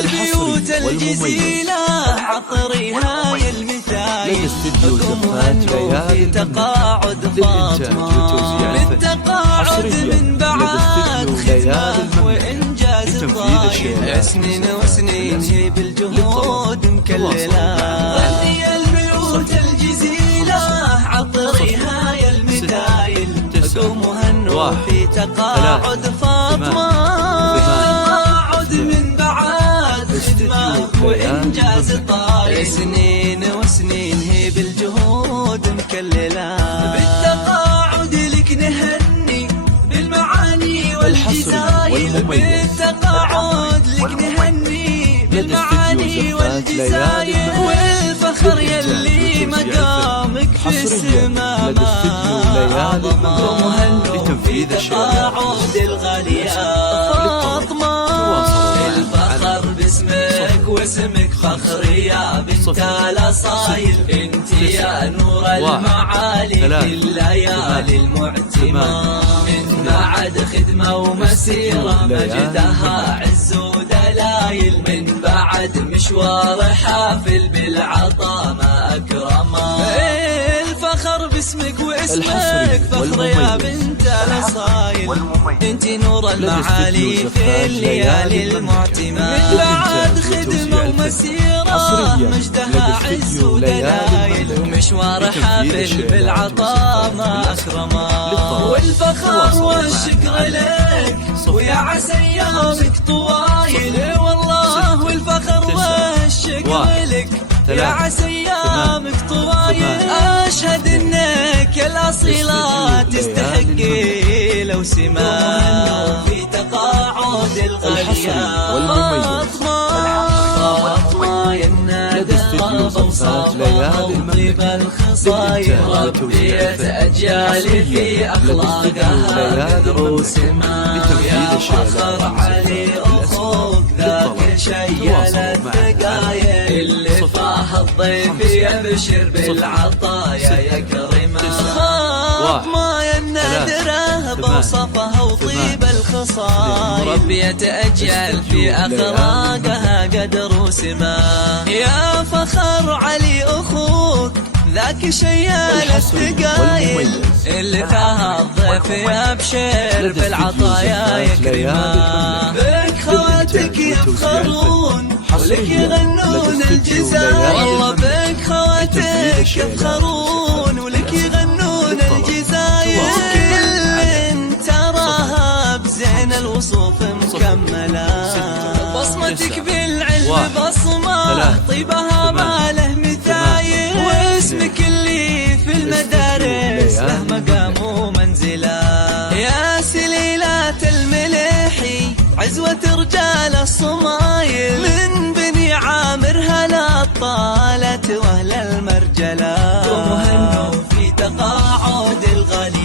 البيوت الجزيلة عطرها يا المثايل قمها في تقاعد فاطمة بالتقاعد من بعد خدمة وإنجاز الضايل سنين وسنين هي بالجهود مكللة غني البيوت الجزيلة عطرها يا المثايل قمها في تقاعد فاطمة بالتقاعد من بعد خدمة وإنجاز الضايل سنين وسنين هي بالجهود مكللة بالتقاعد لك نهني بالمعاني والجزايل بالتقاعد لك نهني بالمعاني والجزايل والفخر يلي مقامك في السماء أعظم لتنفيذ تقاعد الغالية فاطمة الفخر باسمك واسمك فخر يا بنت الأصايل انت يا نور المعالي في الليالي المعتمة من بعد خدمة ومسيرة مجدها عز ودلايل من بعد مشوار حافل بالعطا ما أكرمه الفخر باسمك واسمك فخر يا بنت الأصايل انت نور المعالي في الليالي المعتمة من بعد خدمة ومسيرة مجدها عز ودلايل ومشوار حافل بالعطا ما أكرمه والفخر والشكر لك ويا عسى ايامك طوايل والله والفخر والشكر لك يا عسى ايامك طوايل اشهد انك الاصيلة تستحقي لو سما في تقاعد الغالية فاطمة يا النادى وصافة وطيب الخصايا ربيت أجيالي في أخلاقها دروس ما يا فخر علي أخوك ذاك شيل الثقايا اللي فاه الضيف يبشر بالعطايا يكرمه فاطمة يا النادرة بوصفها وطيب الخصايا ربيت أجيال في أخلاقها قدر وسما يا فخر علي أخوك ذاك شيال الثقايل اللي فيها الضيف يبشر بالعطايا يكرمه بك خواتك يفخرون ولك يغنون الجزايل والله بك خواتك يفخرون ولك يغنون الجزايل كل تراها بزين الوصوف مكملة بصمتك بالعلم بصمة طيبها ما له مثايل واسمك اللي في المدارس له مقام ومنزلة يا سليلات المليحي عزوة رجال الصمايل من بني عامر هلا الطالة واهل المرجلة ومهنوا في تقاعد الغالي